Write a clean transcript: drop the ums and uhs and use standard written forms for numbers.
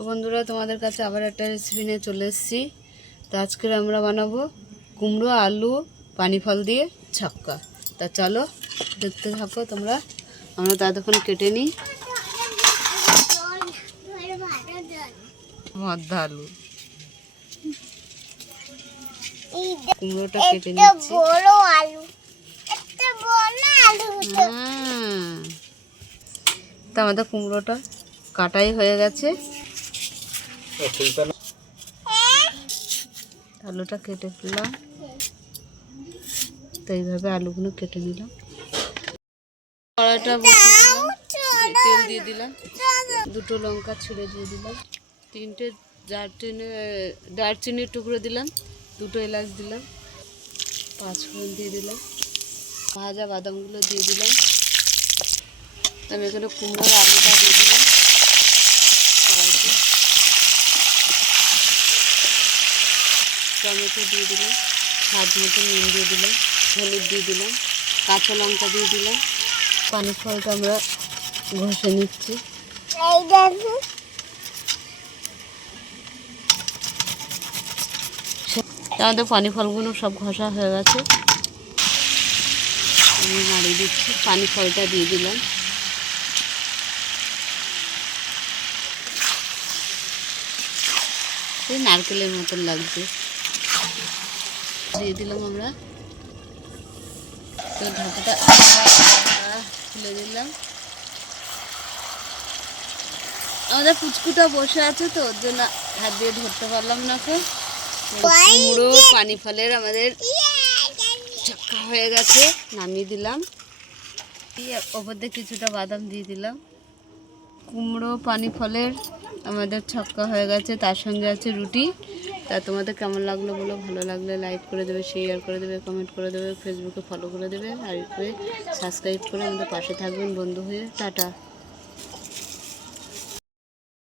তো বন্ধুরা, তোমাদের কাছে আবার একটা রেসিপি নিয়ে চলে এসেছি। তো আজকে আমরা বানাবো কুমড়ো আলু পানি ফল দিয়ে ছক্কা। তা চলো দেখতে থাকো তোমরা। আমরা ততক্ষণ কেটে নিই মধ্যা আলু, কুমড়োটা কেটে নিচ্ছি। তো আমাদের কুমড়োটা কাটাই হয়ে গেছে। আলুটা কেটে ফেললাম। তো এইভাবে আলুগুলো কেটে নিলাম। কড়াইটা বসিয়ে দিলাম, তেল দিয়ে দিলাম, দুটো লঙ্কা ছিঁড়ে দিয়ে দিলাম, তিনটে দারচিনির টুকরো দিলাম, দুটো এলাচ দিলাম, 5 ফোড়ন দিয়ে দিলাম, ভাজা বাদামগুলো দিয়ে দিলাম। আমি এখানে কুমড়োর আলুটা দিয়ে দিলাম, টমেটো দিয়ে দিলাম, স্বাদ মতো নুন দিয়ে দিলাম, হলুদ দিয়ে দিলাম, কাঁচা লঙ্কা দিয়ে দিলাম। পানি ফলটা আমরা ঘষে নিচ্ছি। আমাদের পানি ফলগুলো সব ঘষা হয়ে গেছে। আমি নাড়িয়ে দিচ্ছি, পানি ফলটা দিয়ে দিলাম। নারকেলের মতন লাগছে, দিয়ে দিলাম আমরা। তো ঢাকাটা খুলে দিলাম। আমাদের পুচকুটা বসে আছে, তো ওর জন্য হাত দিয়ে ধরতে পারলাম না। কুমড়ো পানি ফলের আমাদের ছক্কা হয়ে গেছে, নামিয়ে দিলাম। ওপর দিয়ে কিছুটা বাদাম দিয়ে দিলাম। কুমড়ো পানি ফলের আমাদের ছক্কা হয়ে গেছে, তার সঙ্গে আছে রুটি। তা তোমাদের কেমন লাগলো বলো, ভালো লাগলে লাইক করে দেবে, শেয়ার করে দেবে, কমেন্ট করে দেবে, ফেসবুকে ফলো করে দেবে, আর সাবস্ক্রাইব করে আমাদের পাশে থাকবেন বন্ধু হয়ে। টাটা।